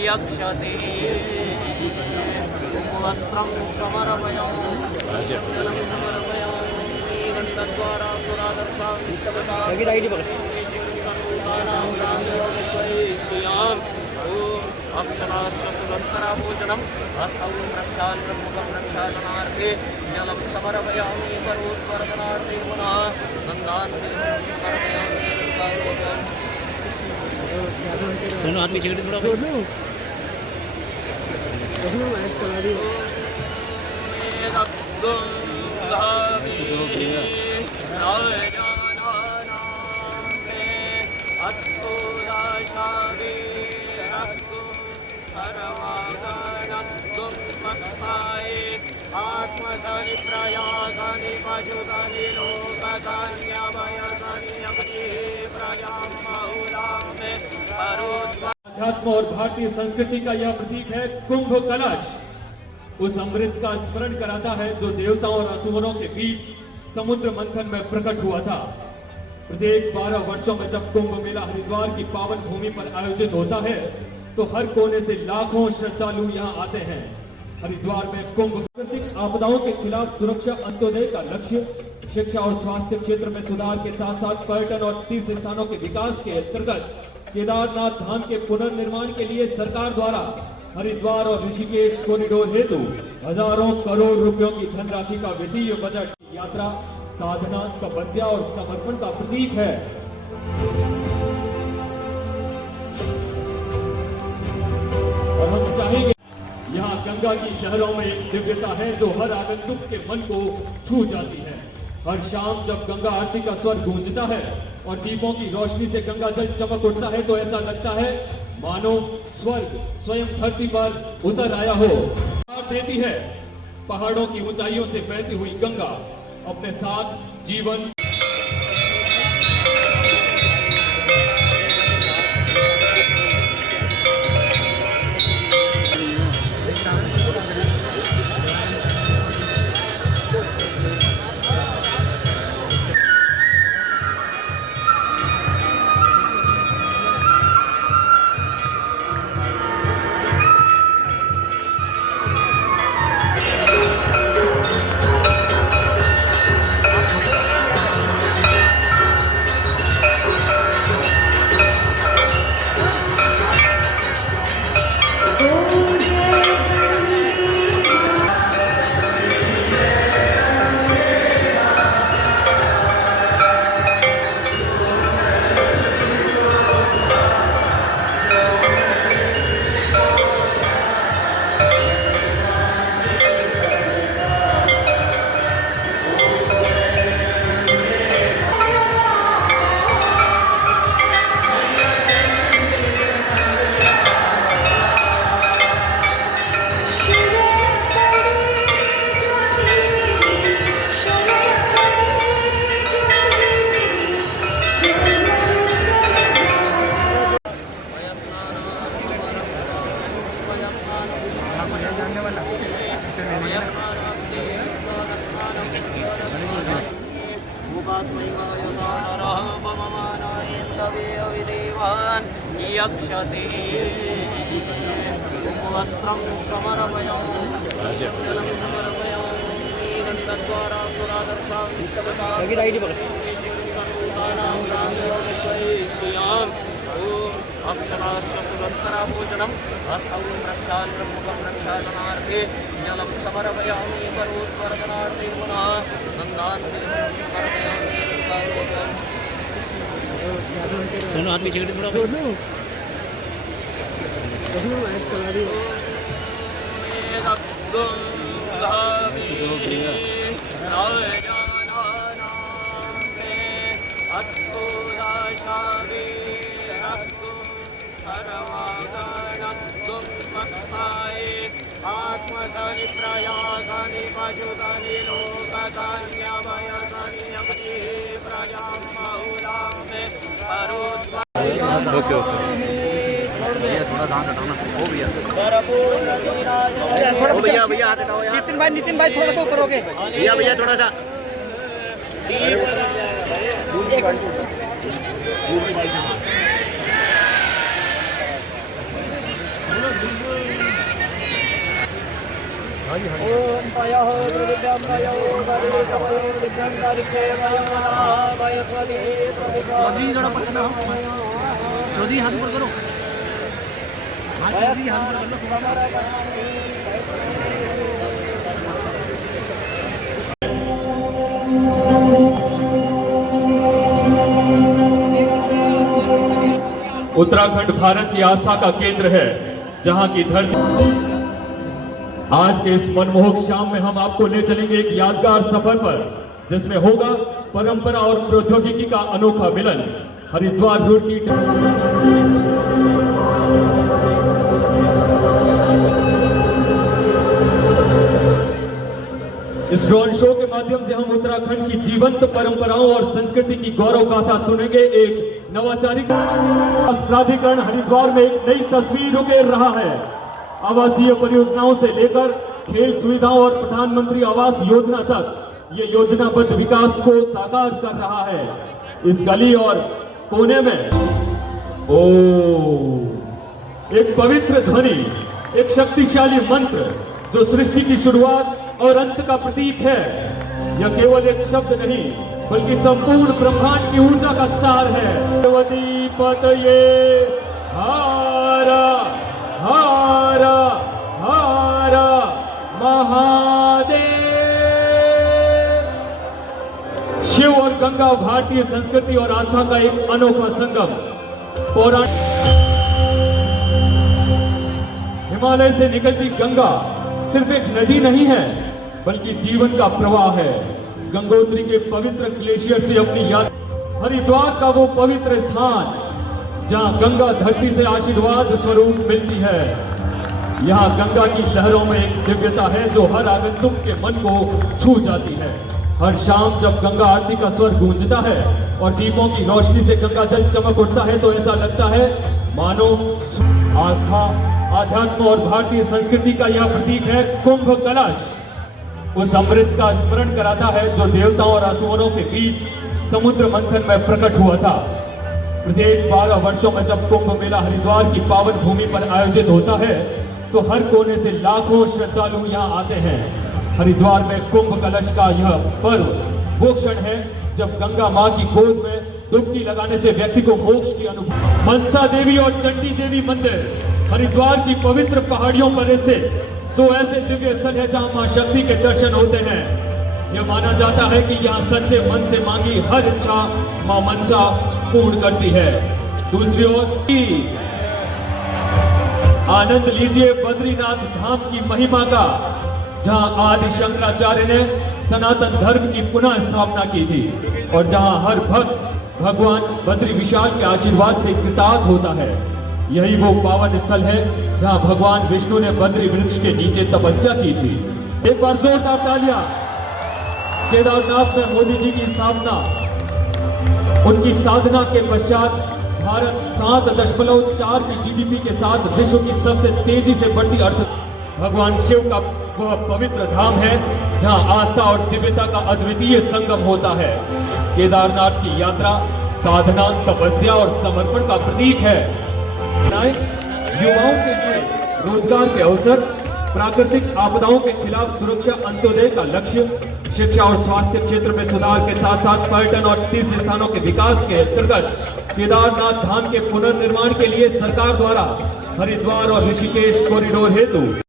यक्षते वस्त्रं समर्पयामि जलं समर्पयामि गन्धद्वारा पुरादर्शामि अक्षराश्च सुरस्तरापूजनम् हस्तौ प्रक्षाल्य मुखं प्रक्षालनार्थे जलं समर्पयामि करोद्वर्धनार्थे पुनः गन्धानुलेपनं समर्पयामि दोनों हाथ पीछे कर थोड़ा अध्यात्म और भारतीय संस्कृति का यह प्रतीक है कुंभ कलश। उस अमृत का स्मरण कराता है जो देवताओं और असुरों के बीच समुद्र मंथन में प्रकट हुआ था। प्रत्येक 12 वर्षों में जब कुंभ मेला हरिद्वार की पावन भूमि पर आयोजित होता है तो हर कोने से लाखों श्रद्धालु यहाँ आते हैं। हरिद्वार में कुंभ प्राकृतिक आपदाओं के खिलाफ सुरक्षा अंत्योदय का लक्ष्य शिक्षा और स्वास्थ्य क्षेत्र में सुधार के साथ साथ पर्यटन और तीर्थ स्थानों के विकास के अंतर्गत केदारनाथ धाम के पुनर्निर्माण के लिए सरकार द्वारा हरिद्वार और ऋषिकेश कॉरिडोर हेतु हजारों करोड़ रुपयों की धनराशि का वित्तीय बजट यात्रा साधना तपस्या और समर्पण का प्रतीक है। और हम चाहेंगे यहाँ गंगा की लहरों में एक दिव्यता है जो हर आगंतुक के मन को छू जाती है। हर शाम जब गंगा आरती का स्वर गूंजता है और दीपों की रोशनी से गंगा जल चमक उठता है तो ऐसा लगता है मानो स्वर्ग स्वयं धरती पर उतर आया हो। देती है पहाड़ों की ऊंचाइयों से बहती हुई गंगा अपने साथ जीवन यक्षते वस्त्रं समर्पयामि जलं समर्पयामि गन्धद्वारा पुरादर्शामि अक्षराश्च सुरस्तरापूजनम् हस्तौ प्रक्षाल्य मुखं प्रक्षालनार्थे जलं समर्पयामि करोद्वर्धनार्थे पुनः गन्धानुलेपनं समर्पयामि दोनों हाथ पीछे कर थोड़ा ओके ओके थोड़ा ध्यान रखना। ओ भैया भैया हाथ हटाओ यार। नितिन भाई थोड़ा सा ऊपर हो गए। भैया भैया थोड़ा सा। चौधरी थोड़ा पकड़ना हो। चौधरी हाथ ऊपर करो। हाथ चौधरी हाथ ऊपर कर लो। उत्तराखंड भारत की आस्था का केंद्र है, जहां की धरती। आज के इस मनमोहक शाम में हम आपको ले चलेंगे एक यादगार सफर पर, जिसमें होगा परंपरा और प्रौद्योगिकी का अनोखा मिलन। हरिद्वार रोड की इस ड्रोन शो के माध्यम से हम उत्तराखंड की जीवंत परंपराओं और संस्कृति की गौरव गाथा सुनेंगे। एक नवाचारी प्राधिकरण हरिद्वार में एक नई तस्वीर उकेर रहा है। आवासीय परियोजनाओं से लेकर खेल सुविधाओं और प्रधानमंत्री आवास योजना तक ये योजनाबद्ध विकास को साकार कर रहा है। इस गली और कोने में एक पवित्र ध्वनि, एक शक्तिशाली मंत्र जो सृष्टि की शुरुआत और अंत का प्रतीक है। यह केवल एक शब्द नहीं, बल्कि संपूर्ण ब्रह्मांड की ऊर्जा का सार है। देवती पतये हारा हारा हारा महादेव। शिव और गंगा भारतीय संस्कृति और आस्था का एक अनोखा संगम। पौराणिक हिमालय से निकलती गंगा सिर्फ एक नदी नहीं है, बल्कि जीवन का प्रवाह है। गंगोत्री के पवित्र ग्लेशियर से अपनी याद, हरिद्वार का वो पवित्र स्थान जहां गंगा धरती से आशीर्वाद स्वरूप मिलती है। यहाँ गंगा की लहरों में एक दिव्यता है जो हर आगंतुक के मन को छू जाती है। हर शाम जब गंगा आरती का स्वर गूंजता है और दीपों की रोशनी से गंगा जल चमक उठता है, तो ऐसा लगता है मानो आस्था, आध्यात्म और भारतीय संस्कृति का यह प्रतीक है। कुंभ कलश उस अमृत का स्मरण कराता है जो देवताओं और असुरों के बीच समुद्र मंथन में प्रकट हुआ था। प्रत्येक 12 वर्षों में जब कुंभ मेला हरिद्वार की पावन भूमि पर आयोजित होता है, तो हर कोने से लाखों श्रद्धालु यहाँ आते हैं। हरिद्वार में कुंभ कलश का यह पर्व वो क्षण है जब गंगा माँ की गोद में डुबकी लगाने से व्यक्ति को मोक्ष की अनुभूति। मनसा देवी और चंडी देवी मंदिर हरिद्वार की पवित्र पहाड़ियों पर स्थित दो ऐसे दिव्य स्थल है जहां मां शक्ति के दर्शन होते हैं। यह माना जाता है कि यहाँ सच्चे मन से मांगी हर इच्छा मां मनसा पूर्ण करती है। दूसरी ओर आनंद लीजिए बद्रीनाथ धाम की महिमा का, जहां आदि शंकराचार्य ने सनातन धर्म की पुनः स्थापना की थी और जहां हर भक्त भगवान बद्री विशाल के आशीर्वाद से कृतार्थ होता है। यही वो पावन स्थल है जहां भगवान विष्णु ने बद्री वृक्ष के नीचे तपस्या की थी। एक बार जोरदार तालियां। केदारनाथ में मोदी जी की स्थापना, उनकी साधना के पश्चात भारत 7.4 की जीडीपी के साथ विश्व की सबसे तेजी से बढ़ती भगवान शिव का वह पवित्र धाम है जहां आस्था और दिव्यता का अद्वितीय संगम होता है। केदारनाथ की यात्रा साधना, तपस्या और समर्पण का प्रतीक है। युवाओं के लिए रोजगार के अवसर, प्राकृतिक आपदाओं के खिलाफ सुरक्षा, अंत्योदय का लक्ष्य, शिक्षा और स्वास्थ्य क्षेत्र में सुधार के साथ साथ पर्यटन और तीर्थ स्थानों के विकास के अंतर्गत केदारनाथ धाम के पुनर्निर्माण के लिए सरकार द्वारा हरिद्वार और ऋषिकेश कॉरिडोर हेतु